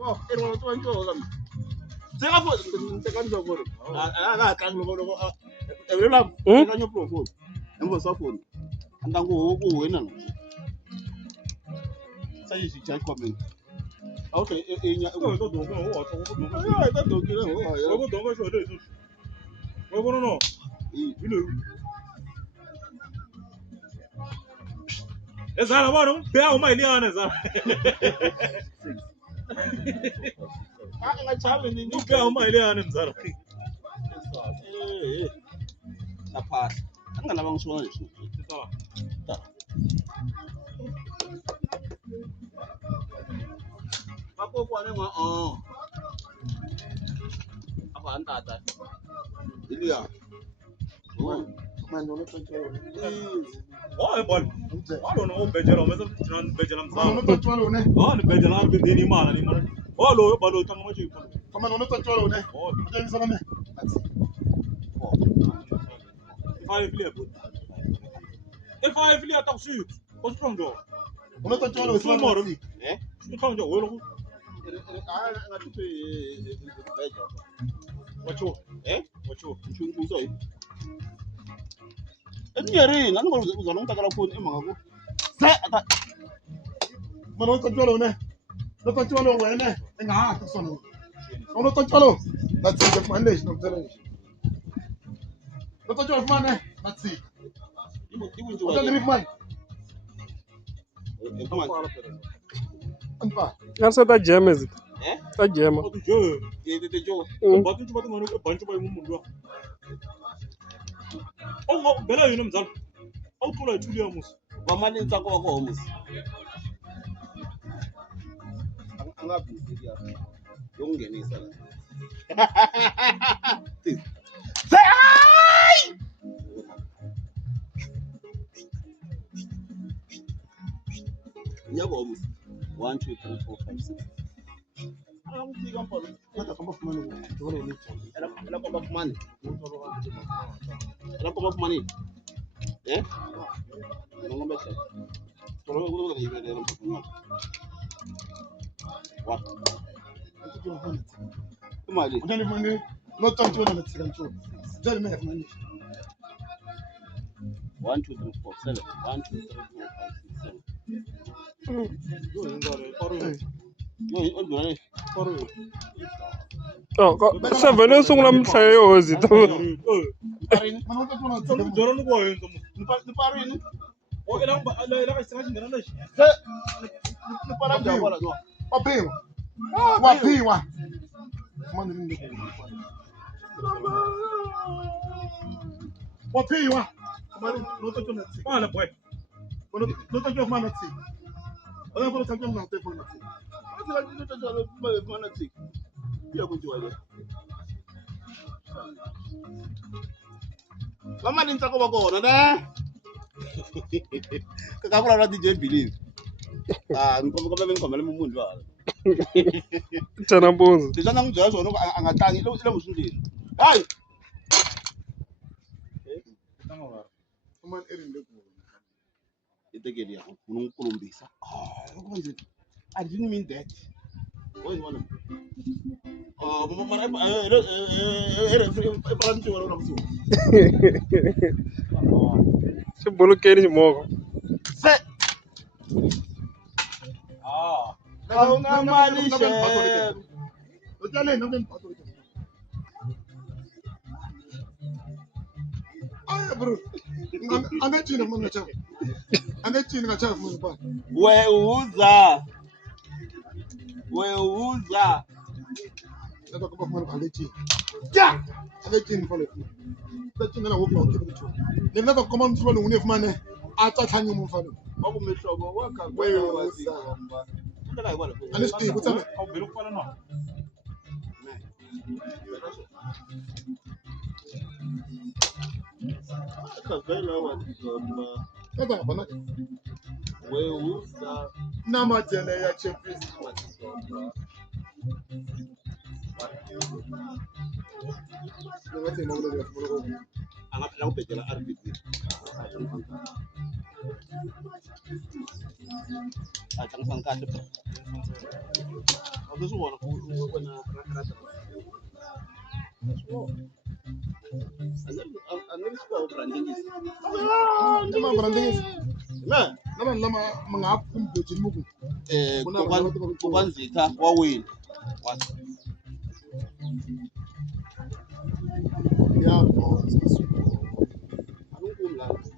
Oh, era uma tua coisa. Você já foi, você cansa agora. Ah, cansa agora. Eu lá, eu ganho pro fogo. Eu vou só fogo. Andar com o não. Sai de já comigo. Ok, eu tô dondo, eu tô dondo. Ah, tá dondo, não. Eu vou dondo, eu dei isso. Eu vou não. Ezara bora, pega uma Eliana, Ezara. Ah, ela sabe, não pega uma Eliana, Ezara. Na paz. Anga na bang suara itu. Tak. Aku puan ni mah. Apa anta tak? Ini ya. Mana nak cakap? Oh, bol. Oh, no, bejaram, macam jangan bejaram sah. Mana nak cakap ni? Oh, ni bejaram tu ni mana ni mana? Oh, lo, balu tang macam. Mana nak cakap ni? Oh, macam ni sana ni. Oh. If I feel like shoot, what's wrong though? What are you doing? More, eh? You can't do well. I got to what you, eh? What you? You say? And you're in. I'm going to take a phone in my say. What are you doing? Not a jolly way, eh? And I have some. I'm not a jolly. That's the foundation of the nation. Not a jolly man, that's it. What are you man? Essa tá gema, Zito. É? Tá gema. Ele jogo. Bota tu bota mano, bancho vai mundo. Oh, bela yun mzal. Oh, pula chuli amus. Wamali ntako wako amus. Anga busy ya. Yongene sana. Say hi! Yabo amus. 1, 2, 3, 4, 5, 6. I'm going to come off money. Ela come off money. Ela come off money. Eh? Não vai ser. Solo eu vou dar ele um What? Como ali? Onde ele manda? Não tanto na segurança. Já ele me manda. 1, 2, 3, 4, 7. 1, 2, 3, 4, 5, 6, 7. Oh, você vê não sou um saio hoje, então. Jorang ko yun, ni pare ni. O ilang ilang isang ganun na siya. Ni pare daw wala do. Papiwa. Papiwa. Manda ni. Papiwa. Mano, não tô tendo assim. Fala, boy. Não tô tendo mais assim. Olha para o campeão não tem forma. Sila dito sa salo manati. Iya ko jual. Kama din sa ko na na. Kakakura na DJ believe. Ngombe ngombe mumuntu wala. Tana bonzo. Disa nang jazo no angatangi ilo musundini. Hayi. Tanga Kuman erin de ko. Itegeli ya kunumbisa. Ukwenze I didn't mean that. What is one? Se bolo queres morro. Set. Kalau nama ni share. Ojale no ben pato. Ay bro. Anga china mwana cha. Anga china cha mwana ba. Weuza. Ndio kwa mwana anga china. Ja. Anga china pale. China na wopla okibu cho. Ni ndio kwa mwana mfano unef mane. Ata thanyu mfano. Wako meshogo waka weuza. Anesti kutana. Au biru pala no. Kavela wadigomba. Baba bana. Weuza. Nama jene ya chepis. Ngati mawulo ya fulo. Anapenda kupetela arbitri. Acang sangka cepat. This one when and then score branding is. Nama branding is. Man, Nama mengapun bejin muku. Kuban Zika, Wawin. What? Ya, boss. I don't go like.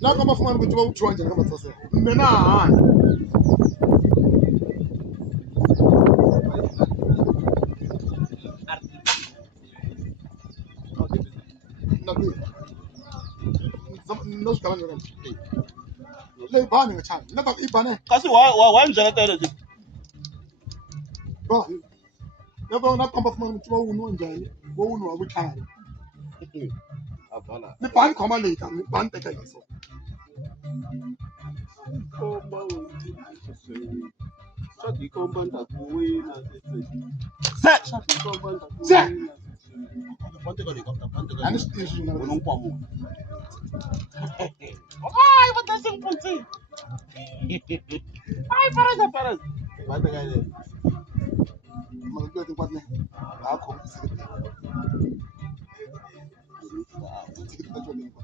Na kama fuma ngo tuba uchuanja kama sasa. Mmena. Nabi. Nos kala ngam. Le ba ni cha. Na ta ibane. Kasi wa njala tele. Ba. Na ba na kama fuma ngo tuba unu njani. Wo unu wa bukhari. Abana. Ni ban koma le ka, ni ban teka yeso. Shati kombanda kuwina. Shati kombanda kuwina. Se. Ani Ani station na. unonkwamu. Ai, bota sem pontinho. Ai, para. Bata gaile. Ma ko te kwatne. Ba ko sikete. Sikete ta jodi ko.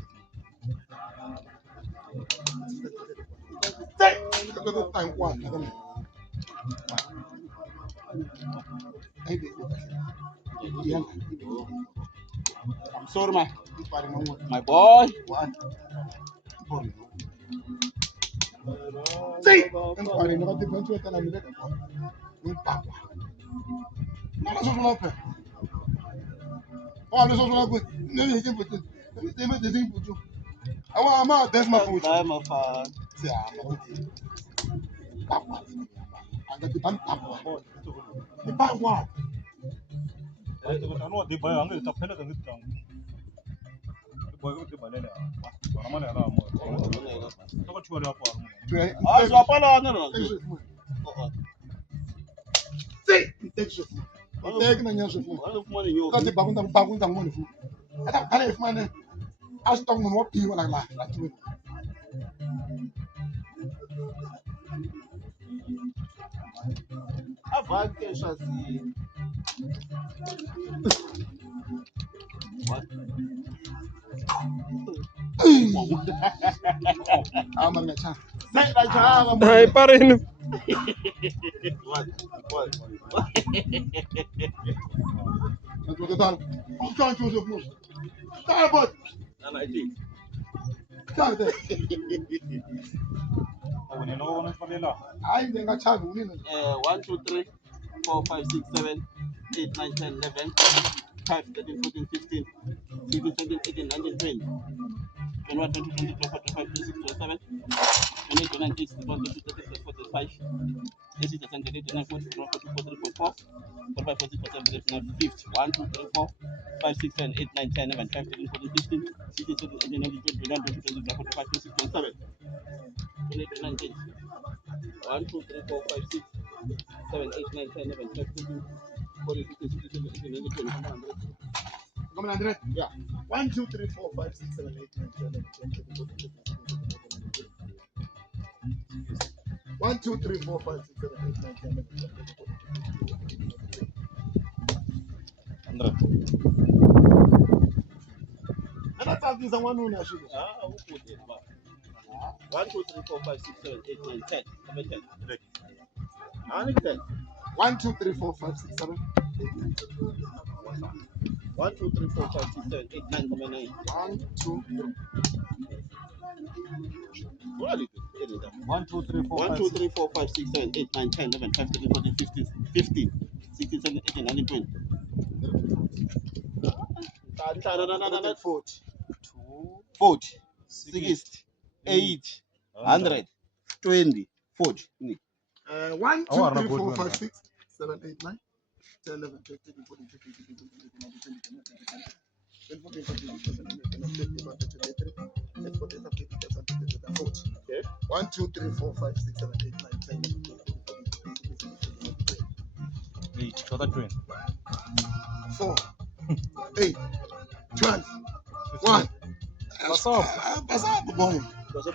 Se. Ko ko ta kwa na ko. Ai be. Yan. I'm sorry, man. Pare no mo. My boy. Wan. Pore. Se. En pare no te penso ta na mi de ko. Un papa. Na la so so pe. Oh, le so so la ko. Ne ni ke pote. Ne te me de sin pote. Awa ama des ma pote. I'm a fan. Se ama. Papa. Anga ti ban papa. Ni pa wa. Ano di ba ang ito pala ng ito. Boy ko di ba nila. Para man era mo. Ito ko chua ako. Ah, so pala ano no. Se. Texas. Tek na nya so fu. Ano kuma ni yo. Ka ti bakun tang mo ni fu. Ata kale fu mane. Astong mo pi wala la tu. Avake shasi. What? Ama nga cha. Say la java. Ay, pa rin. What? Na tu total. Kan tu so fu. Ta bot. Nana iti. Ka te. Oh, ni no na pala. Ai de nga cha bu ni. 1, 2, 3, 4, 5, 6, 7, 8, 9, 10, 11, 5, 13, 14, 15, 16, 17, 18, 19, 20. 21, 22, 23, 24, 25, 26, 27, 28, 29, 30, 31, 32, 33, 34, 35, 36, 37, 38, 39, 40, 41, 42, 43, 44, 45, 46, 47, 49, 50. 1, 2, 3, 4, 5, 6, 7, 8, 9, 10, 11, 12, 13, 14, 15, 16, 17, 18, 19, 20, 21, 22, 23, 24, 25, 26, 27, 28, 29, 30. 1, 2, 3, 4, 5, 6, 7, 8, 9, 10, 11, 12, 13, 14, 15, 16, 17, 18, 19, 20, 21. Come on, Andre. Yeah. 1, 2, 3, 4, 5, 6, 7, 8, 9, 10, 11, 12, 13, 14, 15, 1, 2, 3, 4, 5, 6, 7, 8, 9, 10, 11, 12, 13, 14, 15, 16, 17, 18, 19, 20. Ana tsafi zan wani na shi. Ah, who put it? 1, 2, 3, 4, 5, 6, 7, 8, 9, 10. 10. How many 10? 1, 2, 3, 4, 5, 6, 7, 8, 9. 1, 2, 3, 4, 5, 6, 7, 8, 9, 9. 1, 2, 3. What are you doing? 1 2 3 4 1, 2, 3, 4, 5, 6, 7, 8, 9, 10, 11, 12, 13, 14, 15, 16, 17, 18, 19, 20. 40. 40, 60, 80, 100, 20, 40. 1, 2, 3, 4, 5, 6, 7, 8, 9, 10, 11, 12, 13, 14, 15, 16, 17, 18, 19, 20, 1, 2, 3, 4, 5, 6, 7, 8, 9, 10, 11, 12, 8 total train 4, 8, 12, 1. What's up? What's up, boy? What's up,